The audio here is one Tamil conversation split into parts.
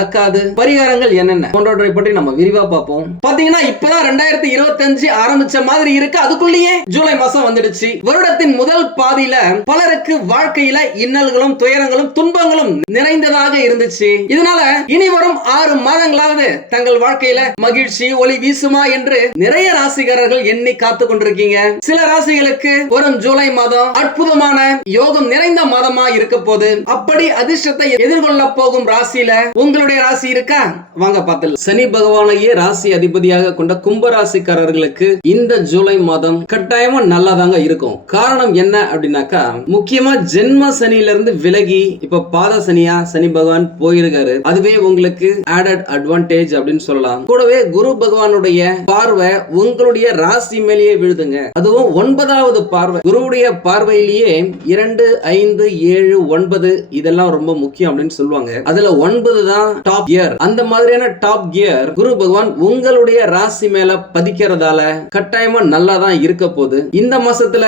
நடக்காது. பரிகாரங்கள் என்னென்ன? போன்றவற்றை பற்றி நம்ம விரிவா பார்ப்போம். பாத்தீங்கன்னா இப்பதான் ரெண்டாயிரத்தி இருபத்தஞ்சு ஆரம்பிச்ச மாதிரி இருக்கு. அதுக்குள்ளேயே ஜூலை மாசம் வந்துடுச்சு. வருடத்தின் முதல் பாதியில பலருக்கு வாழ்க்கையில இன்னல்களும் துயரங்களும் துன்பங்களும் நிறைந்ததாக இருந்துச்சு. இதனால இனி வரும் ஆறு மாதங்களாவது தங்கள் வாழ்க்கையில மகிழ்ச்சி ஒளி வீசுமா என்று நிறைய ராசிகாரர்கள் எண்ணி காத்து கொண்டிருக்கீங்க. சில ராசிகளுக்கு வரும் ஜூலை மாதம் அற்புதமான யோகம் நிறைந்த மாதமா இருக்க போது அப்படி அதிர்ஷ்டத்தை எதிர்கொள்ள போகும் ராசியில உங்களுடைய ராசி இருக்கா? வாங்க பார்த்தல் சனி பகவானையே ராசி அதிபதியாக கொண்ட கும்ப ராசிக்காரர்களுக்கு இந்த ஜூலை மாதம் கட்டாயமா நல்லாதாங்க இருக்கும். காரணம் என்ன அப்படின்னாக்கா முக்கியமா ஜென்ம சனியில இருந்து விலகி இப்ப பாத சனியா சனி பகவான் போயிருக்காரு. அதுவே உங்களுக்கு ஆடட் அட்வான்டேஜ் அப்படின்னு சொல்லலாம். கூடவே குரு பகவானுடைய பார்வை உங்களுடைய ராசி மேலேயே விழுதுங்க. அதுவும் ஒன்பதாவது பார்வை. குருவுடைய பார்வையிலேயே இரண்டு ஐந்து ஏழு ஒன்பது இதெல்லாம் ரொம்ப முக்கியம் அப்படின்னு சொல்லுவாங்க. அதுல ஒன்பது தான் டாப் கியர் அந்த மாதிரியான டாப் கியர் குரு பகவான் உங்களுடைய ராசி மேல பதிக்கிறதால கட்டாயமா நல்லா தான் இருக்க போகுது. இந்த மாசத்துல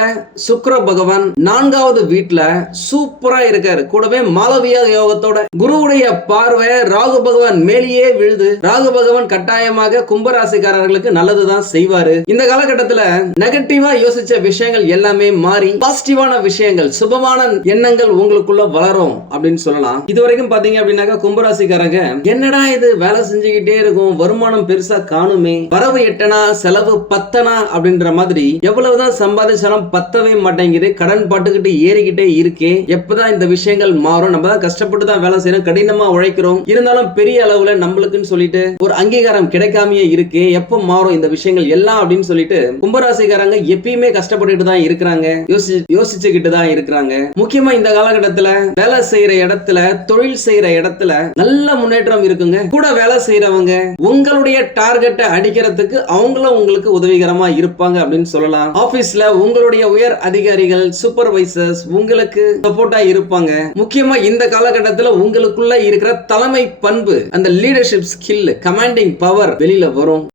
சுக்கர பகவான் நான்காவது வீட்டுல சூப்பரா இருக்காரு. கூடவே மாளவியா யோகத்தோட குருவுடைய பார்வை ராகு பகவான் மேலேயே விழுது. ராகு பகவான் கட்டாயமாக கும்பராசிக்காரர்களுக்கு நல்லதுதான் செய்வாரு. இந்த காலகட்டத்துல நெகட்டிவா யோசிச்ச விஷயங்கள் எல்லாமே மாறி பாசிட்டிவான விஷயங்கள் சுபமான எண்ணங்கள் உங்களுக்குள்ள வளரும் அப்படின்னு சொல்லலாம். இது வரைக்கும் பாத்தீங்க அப்படின்னாக்கா கும்பராசிக்காரங்க என்னடா இது? வேலை செஞ்சுக்கிட்டே இருக்கும். வருமானம் பெருசா காணுமே. வரவு எட்டனா செலவு பத்தனா அப்படின்ற மாதிரி எவ்வளவுதான் சம்பாதிச்சாலும் பத்தவே மாட்டேங்குது. கடன் பாட்டுக்கிட்டு ஏறிக்கிட்டே இருக்கே. எப்பதான் இந்த விஷயங்கள் மாறும்? நம்ம தான் கஷ்டப்பட்டு தான் வேலை செய்யறோம். கடினமா உழைக்கிறோம். இருந்தாலும் பெரிய அளவுல நம்மளுக்குன்னு சொல்லிட்டு ஒரு அங்கீகாரம் கிடைக்காமயே இருக்கு. எப்ப மாறும் இந்த விஷயங்கள் எல்லாம் அப்படின்னு சொல்லிட்டு கும்பராசிக்காரங்க எப்பயுமே கஷ்டப்பட்டுட்டு தான் இருக்கிறாங்க. யோசி யோசிச்சுக்கிட்டு தான் இருக்கிறாங்க. முக்கியமா இந்த காலகட்டத்துல வேலை செய்யற இடத்துல தொழில் செய்யற இடத்துல நல்ல முன்னேற்றம் இருக்குங்க. கூட வேலை செய்யறவங்க உங்களுடைய டார்கெட்டை அடிக்கிறதுக்கு அவங்களும் உங்களுக்கு உதவிகரமா இருப்பாங்க அப்படின்னு சொல்லலாம். ஆபீஸ்ல உங்களுடைய உயர் அதிகாரிகள் சூப்பர்வைசர்ஸ் உங்களுக்கு சப்போர்ட்டா இருப்பாங்க. முக்கியமா இந்த காலகட்டத்தில் உங்களுக்குள்ள இருக்கிற தலைமை பண்பு அந்த லீடர்ஷிப் ஸ்கில் கமாண்டிங் பவர் வெளியில வரும்.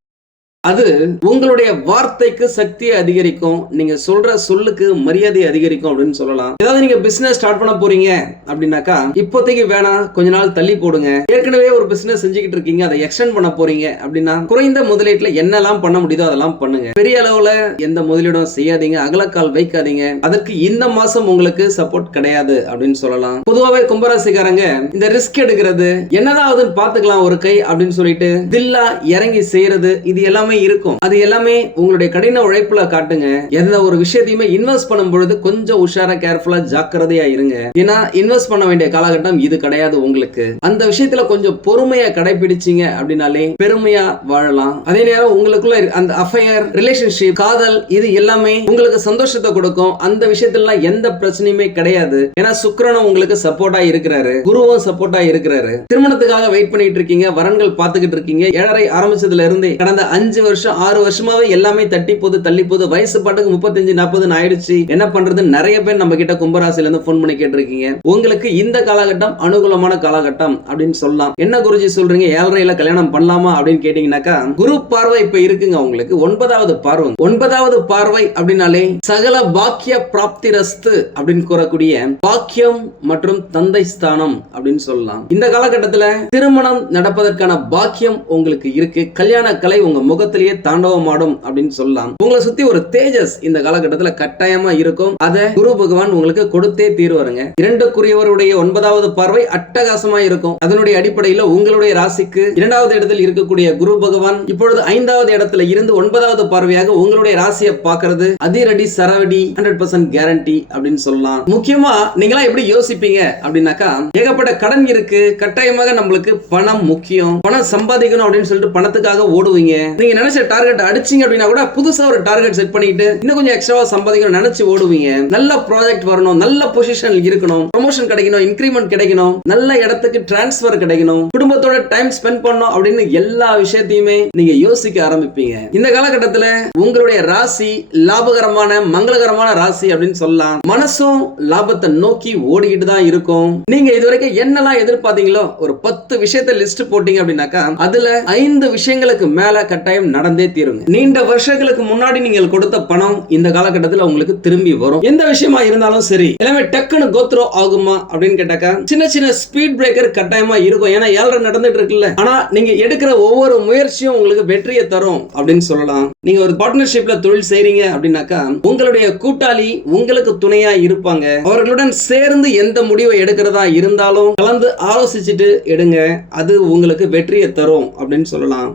அது உங்களுடைய வார்த்தைக்கு சக்தியை அதிகரிக்கும். நீங்க சொல்ற சொல்லுக்கு மரியாதை அதிகரிக்கும் அப்படின்னு சொல்லலாம். ஏதாவது நீங்க பிசினஸ் ஸ்டார்ட் பண்ண போறீங்க அப்படின்னாக்கா இப்போதைக்கு வேணாம் கொஞ்ச நாள் தள்ளி போடுங்க. ஏற்கனவே ஒரு பிசினஸ் செஞ்சுக்கிட்டு இருக்கீங்க அதை எக்ஸ்டெண்ட் பண்ண போறீங்க அப்படின்னா குறைந்த முதலீட்டுல என்னெல்லாம் பண்ண முடியுதோ அதெல்லாம் பண்ணுங்க. பெரிய அளவுல எந்த முதலீடும் செய்யாதீங்க அகலக்கால் வைக்காதீங்க. அதற்கு இந்த மாசம் உங்களுக்கு சப்போர்ட் கிடையாது அப்படின்னு சொல்லலாம். பொதுவாகவே கும்பராசிக்காரங்க இந்த ரிஸ்க் எடுக்கிறது என்னதான் ஆகுதுன்னு பாத்துக்கலாம் ஒரு கை அப்படின்னு சொல்லிட்டு தில்லா இறங்கி செய்யறது இது எல்லாம் இருக்கும். அது எல்லாமே உங்களுடைய கடின உழைப்புல காட்டுங்க. எந்த ஒரு விஷயத்தையுமே இன்வெஸ்ட் பண்ணும் பொழுது கொஞ்சம் உஷாரா கேர்ஃபுல்லா ஜாக்கிரதையா இருங்க. ஏன்னா இன்வெஸ்ட் பண்ண வேண்டிய காலகட்டம் இது கிடையாது உங்களுக்கு. அந்த விஷயத்துல கொஞ்சம் பொறுமையா கடைபிடிச்சீங்க அப்படின்னாலே பெருமையா வாழலாம். அதே நேரம் உங்களுக்குள்ள அந்த அஃபயர் ரிலேஷன்ஷிப் காதல் இது எல்லாமே உங்களுக்கு சந்தோஷத்தை கொடுக்கும். அந்த விஷயத்துல எந்த பிரச்சனையுமே கிடையாது. ஏன்னா சுக்கரனும் உங்களுக்கு சப்போர்ட்டா இருக்கிறாரு. குருவும் சப்போர்ட்டா இருக்கிறாரு. திருமணத்துக்காக வெயிட் பண்ணிட்டு இருக்கீங்க. வரன்கள் பாத்துக்கிட்டு இருக்கீங்க. ஏழரை ஆரம்பிச்சதுல இருந்தே கடந்த அஞ்சு வருஷம் ஆறு வருஷமாவே எல்லாமே தட்டி போது தள்ளி போது வயசு பாட்டுக்கு முப்பத்தஞ்சு நாற்பதுன்னு ஆயிடுச்சு. என்ன பண்றது? நிறைய பேர் நம்ம கிட்ட கும்பராசில இருந்து போன் பண்ணி கேட்டிருக்கீங்க. உங்களுக்கு இந்த காலகட்டம் அனுகூலமான காலகட்டம் அப்படின்னு சொல்லலாம். என்ன குருஜி சொல்றீங்க? ஏழரையில கல்யாணம் பண்ணலாமா அப்படின்னு கேட்டீங்கன்னாக்கா குரு பார்வை இப்ப இருக்குங்க உங்களுக்கு. ஒன்பதாவது பார்வை ஒன்பதாவது பார்வை அப்படின்னாலே சகல பாக்கிய பிராப்தி ரஸ்து அப்படின்னு கூறக்கூடிய பாக்கியம் மற்றும் தந்தை ஸ்தானம் அப்படின்னு சொல்லலாம். இந்த காலகட்டத்துல திருமணம் நடப்பதற்கான பாக்கியம் உங்களுக்கு இருக்கு. கல்யாண கலை உங்க முகத்திலேயே தாண்டவமாடும் அப்படின்னு சொல்லலாம். உங்களை சுத்தி ஒரு தேஜஸ் இந்த காலகட்டத்தில் கட்டாயமா இருக்கும். அதை குரு பகவான் உங்களுக்கு கொடுத்தே தீர்வாருங்க. இரண்டுக்குரியவருடைய ஒன்பதாவது பார்வை அட்டகாசமா இருக்கும். அதனுடைய அடிப்படையில உங்களுடைய ராசிக்கு இரண்டாவது இடத்தில் இருக்கக்கூடிய குரு பகவான் இப்பொழுது ஐந்தாவது இடத்துல இருந்து ஒன்பதாவது பார்வையாக உங்களுடைய ராசியை பார்க்கிறது அதிரடி சரவடி ஹண்ட்ரட் பர்சன்ட் கேரண்டி அப்படின்னு சொல்லலாம். முக்கியமா நீங்களா எப்படி யோசிப்பீங்க அப்படின்னாக்கா ஏகப்பட்ட கடன் இருக்கு. கட்டாயமாக நம்மளுக்கு பணம் முக்கியம். பணம் சம்பாதிக்கணும் அப்படின்னு சொல்லிட்டு பணத்துக்காக ஓடுவீங்க. நீங்க நினைச்ச டார்கெட் அடிச்சீங்க அப்படின்னா கூட புதுசா ஒரு டார்கெட் செட் பண்ணிட்டு இன்னும் கொஞ்சம் எக்ஸ்ட்ராவா சம்பாதிக்கணும் நினைச்சு ஓடுவீங்க. நல்ல ப்ராஜெக்ட் வரணும் நல்ல பொசிஷன் இருக்கணும். ப்ரொமோஷன் கிடைக்கணும் இன்க்ரிமெண்ட் கிடைக்கணும். நல்ல இடத்துக்கு டிரான்ஸ்ஃபர் கிடைக்கணும். குடும்பத்தோட டைம் ஸ்பெண்ட் பண்ணணும் அப்படின்னு எல்லா விஷயத்தையுமே நீங்க யோசிக்க ஆரம்பிப்பீங்க. இந்த காலகட்டத்துல உங்களுடைய ராசி லாபகரமான மங்களகரமான ராசி அப்படின்னு சொல்லலாம். மனசும் லாபத்தை நோக்கி ஓடிக்கிட்டு தான் இருக்கும். நீங்க இதுவரைக்கும் என்னெல்லாம் எதிர்பார்த்தீங்களோ ஒரு பத்து விஷயத்த லிஸ்ட் போட்டீங்க அப்படின்னாக்கா அதுல ஐந்து விஷயங்களுக்கு மேல கட்டாயம் நடந்தே தீருங்க. நீண்ட வருஷங்களுக்கு முன்னாடி நீங்கள் கொடுத்த பணம் இந்த காலகட்டத்தில் உங்களுக்கு திரும்பி வரும். எந்த விஷயமா இருந்தாலும் சரி எல்லாமே டக்குன்னு கோத்ரோ ஆகுமா அப்படின்னு கேட்டாக்கா சின்ன சின்ன ஸ்பீட் பிரேக்கர் கட்டாயமா இருக்கும். ஏன்னா ஏழரை நடந்துட்டு இருக்குல்ல. ஆனா நீங்க எடுக்கிற ஒவ்வொரு முயற்சியும் உங்களுக்கு வெற்றியை தரும் அப்படின்னு சொல்லலாம். நீங்க ஒரு பார்ட்னர்ஷிப்ல தொழில் செய்றீங்க அப்படின்னாக்கா உங்களுடைய கூட்டாளி உங்களுக்கு துணையா இருப்பாங்க. அவர்களுடன் சேர்ந்து எந்த முடிவை எடுக்கிறதா இருந்தாலும் கலந்து ஆலோசிச்சுட்டு எடுங்க. அது உங்களுக்கு வெற்றியை தரும் அப்படின்னு சொல்லலாம்.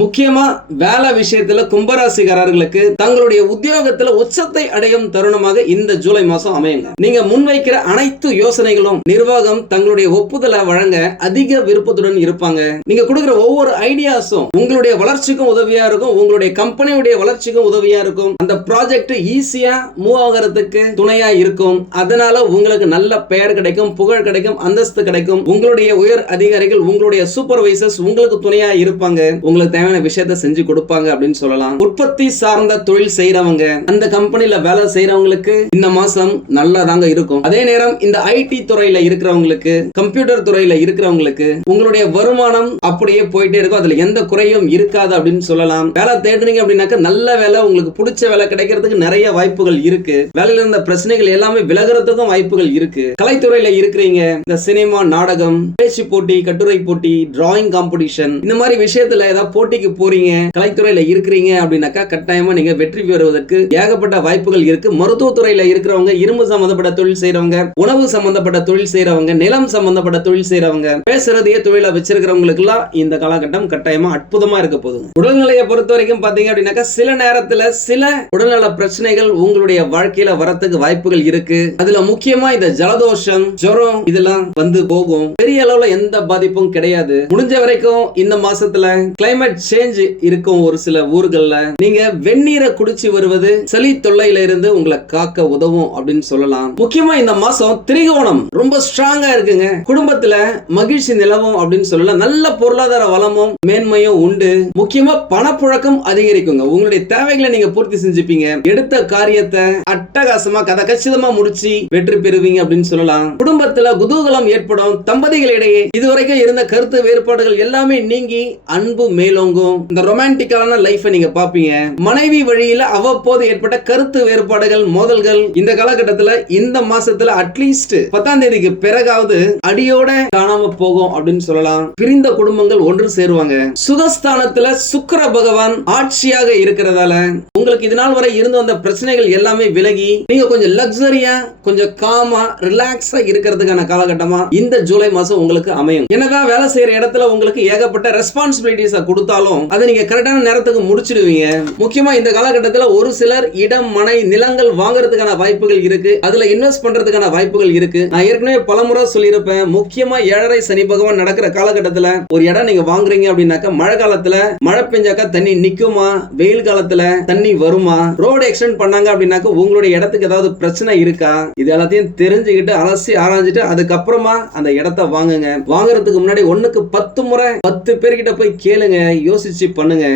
முக்கியமா வேலை விஷயத்துல கும்பராசிகாரர்களுக்கு தங்களுடைய உத்தியோகத்துல உச்சத்தை அடையும் தருணமாக இந்த ஜூலை மாசம் அமையுங்க. நீங்க முன்வைக்கிற அனைத்து யோசனைகளும் நிர்வாகம் தங்களுடைய ஒப்புதலை வழங்க அதிக விருப்பத்துடன் இருப்பாங்க. நீங்க கொடுக்குற ஒவ்வொரு ஐடியாஸும் உங்களுடைய வளர்ச்சிக்கும் உதவியா இருக்கும் உங்களுடைய கம்பெனியுடைய வளர்ச்சிக்கும் உதவியா இருக்கும். அந்த ப்ராஜெக்ட் ஈஸியா மூவ் ஆகிறதுக்கு துணையா இருக்கும். அதனால உங்களுக்கு நல்ல பெயர் கிடைக்கும் புகழ் கிடைக்கும் அந்தஸ்து கிடைக்கும். உங்களுடைய உயர் அதிகாரிகள் உங்களுடைய சூப்பர்வைசர்ஸ் உங்களுக்கு துணையா இருப்பாங்க. உங்களுக்கு தேவையான விஷயத்த செஞ்சு கொடுப்பாங்க அப்படின்னு சொல்லலாம். உற்பத்தி சார்ந்த தொழில் செய்யறவங்க அந்த கம்பெனில வேலை செய்யறவங்களுக்கு இந்த மாசம் நல்லா தாங்க இருக்கும். அதே நேரம் இந்த ஐடி துறையில இருக்கிறவங்களுக்கு கம்ப்யூட்டர் துறையில இருக்கிறவங்களுக்கு உங்களுடைய வருமானம் அப்படியே போயிட்டே இருக்கும். அதுல எந்த குறையும் இருக்காது அப்படின்னு சொல்லலாம். வேலை தேடுறீங்க அப்படின்னாக்க நல்ல வேலை உங்களுக்கு பிடிச்ச வேலை கிடைக்கிறதுக்கு நிறைய வாய்ப்புகள் இருக்கு. வேலையில இருந்த பிரச்சனைகள் எல்லாமே விலகிறதுக்கும் வாய்ப்புகள் இருக்கு. கலைத்துறையில இருக்கிறீங்க இந்த சினிமா நாடகம் பேச்சு போட்டி கட்டுரை போட்டி டிராயிங் காம்படிஷன் இந்த மாதிரி விஷயத்துல ஏதாவது போட்டிக்கு போறீங்க கலைத்துறையில இருக்கிறீங்க அப்படின்னாக்கா கட்டாயமா நீங்க வெற்றி பெறுவதற்கு ஏகப்பட்ட வாய்ப்புகள் இருக்கு. மருத்துவத்துறையில இருக்கிறவங்க இரும்பு சம்பந்தப்பட்ட தொழில் செய்யறவங்க உணவு சம்பந்தப்பட்ட தொழில் செய்யறவங்க நிலம் சம்பந்தப்பட்ட தொழில் செய்யறவங்க பேசுறதையே தொழிலா வச்சிருக்கிறவங்களுக்கு எல்லாம் இந்த காலகட்டம் கட்டாயமா அற்புதமா இருக்க போதுங்க உடல்நிலையை பொறுத்த வரைக்கும் பாத்தீங்க அப்படின்னாக்கா சில நேரத்துல சில உடல்நல பிரச்சனைகள் உங்களுடைய வாழ்க்கையில வரத்துக்கு வாய்ப்புகள் இருக்கு. அதுல முக்கியமா இந்த ஜலதோஷம் ஜுரம் இதெல்லாம் வந்து போகும். பெரிய அளவுல எந்த பாதிப்பும் கிடையாது. முடிஞ்ச வரைக்கும் இந்த மாசத்துல கிளைமேட் சேஞ்ச் இருக்கும் ஒரு சில ஊர்கள்ல. நீங்க வெந்நீரை குடிச்சு வருவது சளி தொல்லையில இருந்து உங்களை காக்க உதவும் அப்படின்னு சொல்லலாம். முக்கியமா இந்த மாசம் திரிகோணம் ரொம்ப ஸ்ட்ராங்கா இருக்குங்க. குடும்பத்துல மகிழ்ச்சி நிலவும் அப்படின்னு சொல்லலாம் நல்ல பொருளாதார வளமும் மேன்மையும் உண்டு. முக்கியமா பணப்புழக்கம் அதிகரிக்குங்க. உங்களுடைய தேவைகளை நீங்க பூர்த்தி செஞ்சுப்பீங்க. எடுத்த காரியத்தை அட்டகாசமா கதை கச்சிதமா முடிச்சு வெற்றி பெறுவீங்க அப்படின்னு சொல்லலாம். குடும்பத்துல குதூகலம் ஏற்படும். தம்பதிகளிடையே இதுவரைக்கும் இருந்த கருத்து வேறுபாடுகள் எல்லாமே நீங்கி அன்பு மேலோங்கும் இந்த ரொமான்டிக்கலான லைஃபை நீங்க பாப்பீங்க. மனைவி வழியில அவ்வப்போது ஏற்பட்ட கருத்து வேறுபாடுகள் மோதல்கள் இந்த காலகட்டத்துல இந்த மாசத்துல அட்லீஸ்ட் பத்தாம் தேதிக்கு பிறகாவது அடியோட காணாம போகும் அப்படின்னு சொல்லலாம். பிரிந்த குடும்பங்கள் ஒன்று சேருவாங்க. சுகஸ்தானத்துல சுக்கர பகவான் ஆட்சியாக இருக்கிறதால உங்களுக்கு இது நாள் வரை இருந்து வந்த பிரச்சனைகள் எல்லாமே விலகி நீங்க கொஞ்சம் லக்ஸரியா கொஞ்சம் காமா ரிலாக்ஸா இருக்கிறதுக்கான காலகட்டமா இந்த ஜூலை மாசம் உங்களுக்கு அமையும். என்னதான் வேலை செய்யற இடத்துல உங்களுக்கு ஏகப்பட்ட ரெஸ்பான்சிபிலிட்டிஸ் கொடுத்தாலும் அதை நீங்க கரெக்டான நேரத்துக்கு முடிச்சிடுவீங்க. முக்கியமா இந்த காலகட்டத்துல ஒரு சிலர் இடம் மனை நிலங்கள் வாங்குறதுக்கான வாய்ப்புகள் இருக்கு. அதுல இன்வெஸ்ட் பண்றதுக்கான வாய்ப்புகள் இருக்கு. நான் ஏற்கனவே பலமுறை சொல்லியிருப்பேன். முக்கியமா ஏழரை சனி பகவான் நடக்கிற காலகட்டத்துல ஒரு இடம் நீங்க வாங்குறீங்க அப்படின்னாக்கா மழை காலத்துல மழை பெஞ்சாக்கா தண்ணி நிக்குமா? வெயில் காலத்துல தண்ணி வருமா? ரோடு எக்ஸ்டெண்ட் பண்ணாங்க அப்படின்னாக்கா உங்களுடைய இடத்துக்கு ஏதாவது பிரச்சனை இருக்கா? இது எல்லாத்தையும் தெரிஞ்சுக்கிட்டு அலசி ஆராய்ஞ்சிட்டு அதுக்கப்புறமா அந்த இடத்த வாங்குங்க. வாங்குறதுக்கு முன்னாடி ஒண்ணுக்கு பத்து முறை பத்து பேர்கிட்ட போய் கேளுங்க. யோசிச்சு பண்ணுங்க.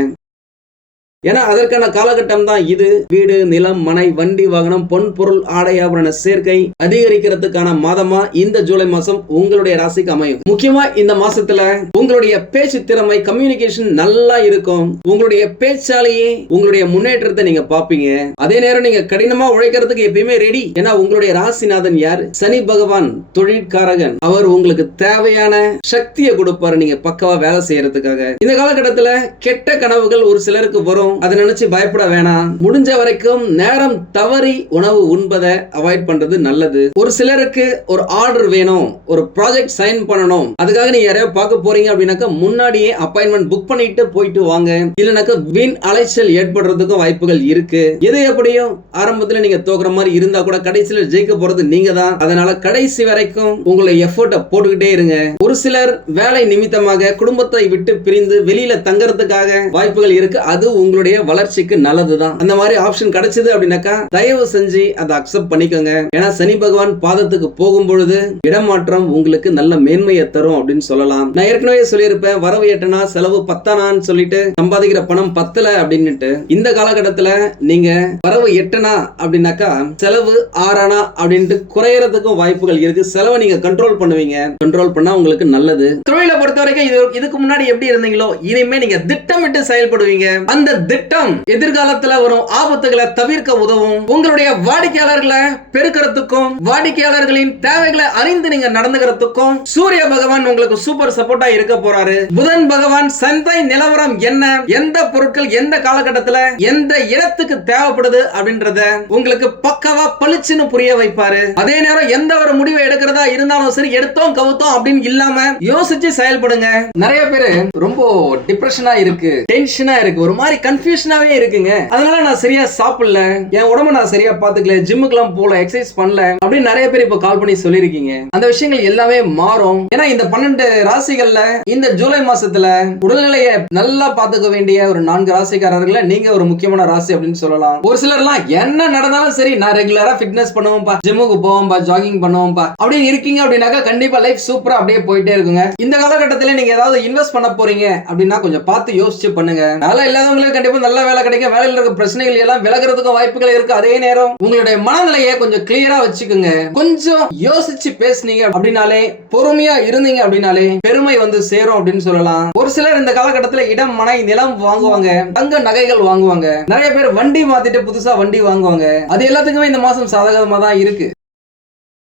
ஏன்னா அதற்கான காலகட்டம் தான் இது. வீடு நிலம் மனை வண்டி வாகனம் பொன் பொருள் ஆடை ஆபரண சேர்க்கை அதிகரிக்கிறதுக்கான மாதமா இந்த ஜூலை மாசம் உங்களுடைய ராசிக்கு அமையும். முக்கியமா இந்த மாசத்துல உங்களுடைய பேச்சு திறமை கம்யூனிகேஷன் நல்லா இருக்கும். உங்களுடைய பேச்சாலேயே உங்களுடைய முன்னேற்றத்தை நீங்க பாப்பீங்க அதே நேரம் நீங்க கடினமா உழைக்கிறதுக்கு எப்பயுமே ரெடி ஏன்னா உங்களுடைய ராசிநாதன் யார்? சனி பகவான் தொழிற்காரகன். அவர் உங்களுக்கு தேவையான சக்தியை கொடுப்பாரு. நீங்க பக்கவா வேலை செய்யறதுக்காக. இந்த காலகட்டத்துல கெட்ட கனவுகள் ஒரு சிலருக்கு வரும். அதை நினைச்சு பயப்பட வேணாம். முடிஞ்ச வரைக்கும் நேரம் தவறி உணவு உண்பதை அவாய்ட் பண்றது நல்லது. ஒரு சிலருக்கு ஒரு ஆர்டர் வேணும் ஒரு ப்ராஜெக்ட் சைன் பண்ணணும். அதுக்காக நீங்க யாரையோ பார்க்க போறீங்க அப்படின்னாக்கா முன்னாடியே அப்பாயின்மெண்ட் புக் பண்ணிட்டு போயிட்டு வாங்க. இல்லைனாக்கா வீண் அலைச்சல் ஏற்படுறதுக்கும் வாய்ப்புகள் இருக்கு. எது எப்படியும் ஆரம்பத்துல நீங்க தோக்குற மாதிரி இருந்தா கூட கடைசியில ஜெயிக்க போறது நீங்க தான் அதனால கடைசி வரைக்கும் உங்களை எஃபோர்ட்டை போட்டுக்கிட்டே இருங்க. ஒரு சிலர் வேலை நிமித்தமாக குடும்பத்தை விட்டு பிரிந்து வெளியில தங்கறதுக்காக வாய்ப்புகள் இருக்கு. அது உங்களுடைய வளர்ச்சிக்கு நல்லதுதான். அந்த மாதிரி ஆப்ஷன் கிடைச்சது அப்படின்னாக்கா தயவு செஞ்சு அதை அக்செப்ட் பண்ணிக்கோங்க. ஏன்னா சனி பகவான் பாதத்துக்கு போகும் பொழுது இடமாற்றம் உங்களுக்கு நல்ல மேன்மையை தரும் அப்படின்னு சொல்லலாம். நான் ஏற்கனவே சொல்லியிருப்பேன் வரவு எட்டனா செலவு பத்தானான்னு சொல்லிட்டு சம்பாதிக்கிற பணம் பத்தல அப்படின்னுட்டு இந்த காலகட்டத்துல நீங்க வரவு எட்டனா அப்படின்னாக்கா செலவு ஆறானா அப்படின்ட்டு குறையறதுக்கும் வாய்ப்புகள் இருக்கு. செலவை நீங்க கண்ட்ரோல் பண்ணுவீங்க. கண்ட்ரோல் பண்ணா உங்களுக்கு நல்லது. தொழிலை பொறுத்த வரைக்கும் இது இதுக்கு முன்னாடி எப்படி இருந்தீங்களோ இனிமே நீங்க திட்டமிட்டு செயல்படுவீங்க. அந்த திட்டம் எதிர்காலத்துல வரும் ஆபத்துகளை தவிர்க்க உதவும். உங்களுடைய வாடிக்கையாளர்களை பெருக்கிறதுக்கும் வாடிக்கையாளர்களின் தேவைகளை அறிந்து நீங்க நடந்துகிறதுக்கும் சூரிய பகவான் உங்களுக்கு சூப்பர் சப்போர்ட்டா இருக்க போறாரு. புதன் பகவான் சந்தை நிலவரம் என்ன? எந்த பொருட்கள் எந்த காலகட்டத்துல எந்த இடத்துக்கு தேவைப்படுது அப்படின்றத உங்களுக்கு பக்கவா பளிச்சுன்னு புரிய வைப்பாரு. அதே நேரம் எந்த ஒரு முடிவை எடுக்கிறதா இருந்தாலும் சரி எடுத்தோம் கவுத்தோம் அப்படின்னு இல்லாம யோசிச்சு செயல்படுங்க. நிறைய பேரு ரொம்ப டிப்ரெஷனா இருக்கு டென்ஷனா இருக்கு. ஒரு மாதிரி கன்ஃபியூஷனாவே இருக்குங்க. அதனால நான் சரியா சாப்பிடல. என் உடம்ப நான் சரியா பாத்துக்கல. ஜிம்முக்குலாம் போல எக்ஸசைஸ் பண்ணல அப்படின்னு நிறைய பேர் இப்ப கால் பண்ணி சொல்லிருக்கீங்க அந்த விஷயங்கள் எல்லாமே மாறும். ஏன்னா இந்த பன்னெண்டு ராசிகள்ல இந்த ஜூலை மாசத்துல உடல்நிலையை நல்லா பாத்துக்க வேண்டிய ஒரு நான்கு ராசிக்காரர்கள நீங்க ஒரு முக்கியமான ராசி அப்படின்னு சொல்லலாம். ஒரு சிலர்லாம் என்ன நடந்தாலும் சரி நான் ரெகுலரா ஃபிட்னஸ் பண்ணுவோம்ப்பா ஜிம்முக்கு போவோம்பா ஜாகிங் பண்ணுவோம்ப்பா அப்படின்னு இருக்கீங்க அப்படின்னாக்கா கண்டிப்பா லைஃப் சூப்பரா அப்படியே போயிட்டே இருக்குங்க. இந்த காலகட்டத்துல நீங்க ஏதாவது இன்வெஸ்ட் பண்ண போறீங்க அப்படின்னா கொஞ்சம் பார்த்து யோசிச்சு பண்ணுங்க. நல்லா இல்லாதவங்களுக்கு கண்டிப்பா நல்ல வேலை கிடைக்கும் வேலையில இருக்க பிரச்சனைகள் எல்லாம் விலகிறதுக்கும் வாய்ப்புகள் இருக்கு. அதே நேரம் உங்களுடைய மனநிலையை கொஞ்சம் கிளியரா வச்சுக்கோங்க. கொஞ்சம் யோசிச்சு பேசுனீங்க அப்படின்னாலே பொறுமையா இருந்தீங்க அப்படின்னாலே பெருமை வந்து சேரும் அப்படின்னு சொல்லலாம். ஒரு சிலர் இந்த காலகட்டத்துல இடம் மனை நிலம் வாங்குவாங்க. தங்க நகைகள் வாங்குவாங்க. நிறைய பேர் வண்டி மாத்திட்டு புதுசா வண்டி வாங்குவாங்க. அது எல்லாத்துக்குமே இந்த மாசம் சாதகமா தான் இருக்கு.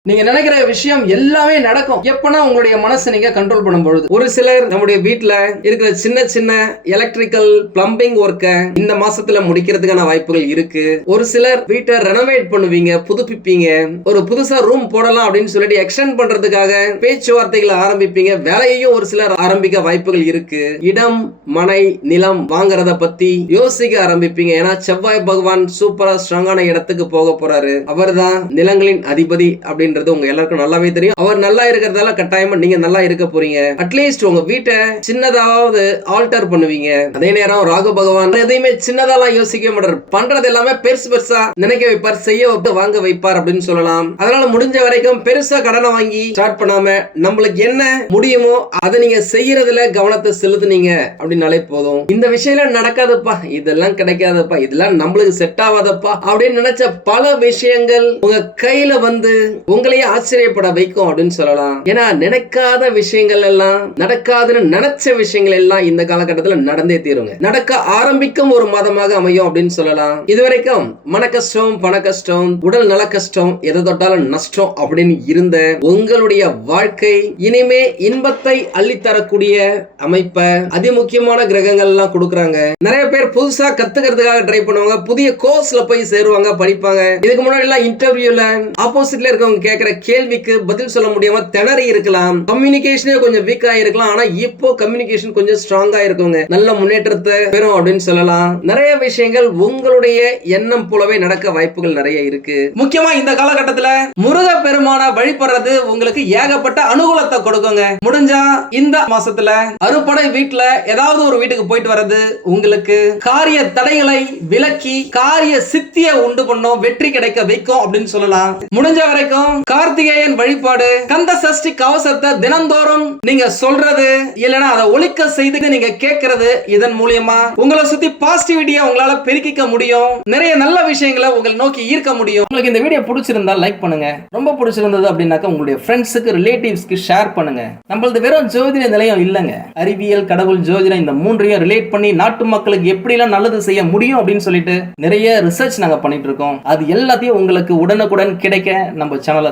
நீங்க நினைக்கிற விஷயம் எல்லாமே நடக்கும். எப்பனா உங்களுடைய மனசை நீங்க கண்ட்ரோல் பண்ணும் பொழுது ஒரு சிலர் நம்முடைய வீட்டுல இருக்கிற சின்ன சின்ன எலக்ட்ரிக்கல் பிளம்பிங் ஒர்க்கை இந்த மாசத்துல முடிக்கிறதுக்கான வாய்ப்புகள் இருக்கு. ஒரு சிலர் வீட்டை ரெனோவேட் பண்ணுவீங்க புதுப்பிப்பீங்க. ஒரு புதுசா ரூம் போடலாம் அப்படின்னு சொல்லிட்டு எக்ஸ்டெண்ட் பண்றதுக்காக பேச்சுவார்த்தைகளை ஆரம்பிப்பீங்க. வேலையையும் ஒரு சிலர் ஆரம்பிக்க வாய்ப்புகள் இருக்கு. இடம் மனை நிலம் வாங்குறத பத்தி யோசிக்க ஆரம்பிப்பீங்க. ஏன்னா செவ்வாய் பகவான் சூப்பரா ஸ்ட்ராங்கான இடத்துக்கு போக போறாரு. அவர்தான் நிலங்களின் அதிபதி அப்படின்னு அப்படின்றது உங்க எல்லாருக்கும் நல்லாவே தெரியும். அவர் நல்லா இருக்கிறதால கட்டாயமா நீங்க நல்லா இருக்க போறீங்க. அட்லீஸ்ட் உங்க வீட்டை சின்னதாவது ஆல்டர் பண்ணுவீங்க. அதே நேரம் ராகு பகவான் எதையுமே சின்னதாலாம் யோசிக்க மாட்டார். பண்றது எல்லாமே பெருசு பெருசா நினைக்க வைப்பார் செய்ய வாங்க வைப்பார் அப்படின்னு சொல்லலாம். அதனால முடிஞ்ச வரைக்கும் பெருசா கடனை வாங்கி ஸ்டார்ட் பண்ணாம நம்மளுக்கு என்ன முடியுமோ அதை நீங்க செய்யறதுல கவனத்தை செலுத்துனீங்க அப்படின்னாலே போதும். இந்த விஷயம்ல நடக்காதுப்பா. இதெல்லாம் கிடைக்காதப்பா. இதெல்லாம் நம்மளுக்கு செட் ஆகாதப்பா அப்படின்னு நினைச்ச பல விஷயங்கள் உங்க கையில வந்து உங்க உங்களையே ஆச்சரியப்பட வைக்கும் அப்படின்னு சொல்லலாம். ஏன்னா நினைக்காத விஷயங்கள் எல்லாம் நடக்காதுன்னு நினைச்ச விஷயங்கள் எல்லாம் இந்த காலகட்டத்துல நடந்தே தீருங்க. நடக்க ஆரம்பிக்கும் ஒரு மாதமாக அமையும் அப்படின்னு சொல்லலாம். இதுவரைக்கும் மன கஷ்டம் பண கஷ்டம் உடல் நல கஷ்டம் எதை தொட்டாலும் நஷ்டம் அப்படின்னு இருந்த உங்களுடைய வாழ்க்கை இனிமே இன்பத்தை அள்ளித்தரக்கூடிய அமைப்பை அதிமுக்கியமான கிரகங்கள் எல்லாம் கொடுக்குறாங்க. நிறைய பேர் புதுசா கத்துக்கிறதுக்காக ட்ரை பண்ணுவாங்க புதிய கோர்ஸ்ல போய் சேருவாங்க படிப்பாங்க. இதுக்கு முன்னாடி எல்லாம் இன்டர்வியூல ஆப்போசிட்ல இருக்கவங்க கேட்கிற கேள்விக்கு பதில் சொல்ல முடியாம திணறி இருக்கலாம். கம்யூனிகேஷனே கொஞ்சம் வீக்கா இருக்கலாம் ஆனா இப்போ கம்யூனிகேஷன் கொஞ்சம் ஸ்ட்ராங்கா இருக்குங்க. நல்ல முன்னேற்றத்தை பெறும் அப்படின்னு சொல்லலாம். நிறைய விஷயங்கள் உங்களுடைய எண்ணம் போலவே நடக்க வாய்ப்புகள் நிறைய இருக்கு. முக்கியமா இந்த காலகட்டத்துல முருக பெருமான வழிபடுறது உங்களுக்கு ஏகப்பட்ட அனுகூலத்தை கொடுக்குங்க. முடிஞ்சா இந்த மாசத்துல அறுபடை வீட்டுல ஏதாவது ஒரு வீட்டுக்கு போயிட்டு வர்றது உங்களுக்கு காரிய தடைகளை விலக்கி காரிய சித்திய உண்டு பண்ணும் வெற்றி கிடைக்க வைக்கும் அப்படின்னு சொல்லலாம். முடிஞ்ச வரைக்கும் கார்த்திகேயன் வழிபாடு கந்த சஷ்டி கவசத்தை தினந்தோறும் நீங்க சொல்றது இல்லனா அதை ஒழிக்க செய்து நீங்க கேட்கறது இதன் மூலியமா உங்களை சுத்தி பாசிட்டிவிட்டியா உங்களால பெருக்கிக்க முடியும். நிறைய நல்ல விஷயங்களை உங்களை நோக்கி ஈர்க்க முடியும். உங்களுக்கு இந்த வீடியோ பிடிச்சிருந்தா லைக் பண்ணுங்க. ரொம்ப பிடிச்சிருந்தது அப்படின்னாக்கா உங்களுடைய ஃப்ரெண்ட்ஸுக்கு ரிலேட்டிவ்ஸ்க்கு ஷேர் பண்ணுங்க. நம்மளது வெறும் ஜோதிட நிலையம் இல்லைங்க. அறிவியல் கடவுள் ஜோதிடம் இந்த மூன்றையும் ரிலேட் பண்ணி நாட்டு மக்களுக்கு எப்படிலாம் நல்லது செய்ய முடியும் அப்படின்னு சொல்லிட்டு நிறைய ரிசர்ச் நாங்க பண்ணிட்டு இருக்கோம். அது எல்லாத்தையும் உங்களுக்கு உடனுக்குடன் கிடைக்க நம்ம சேனலை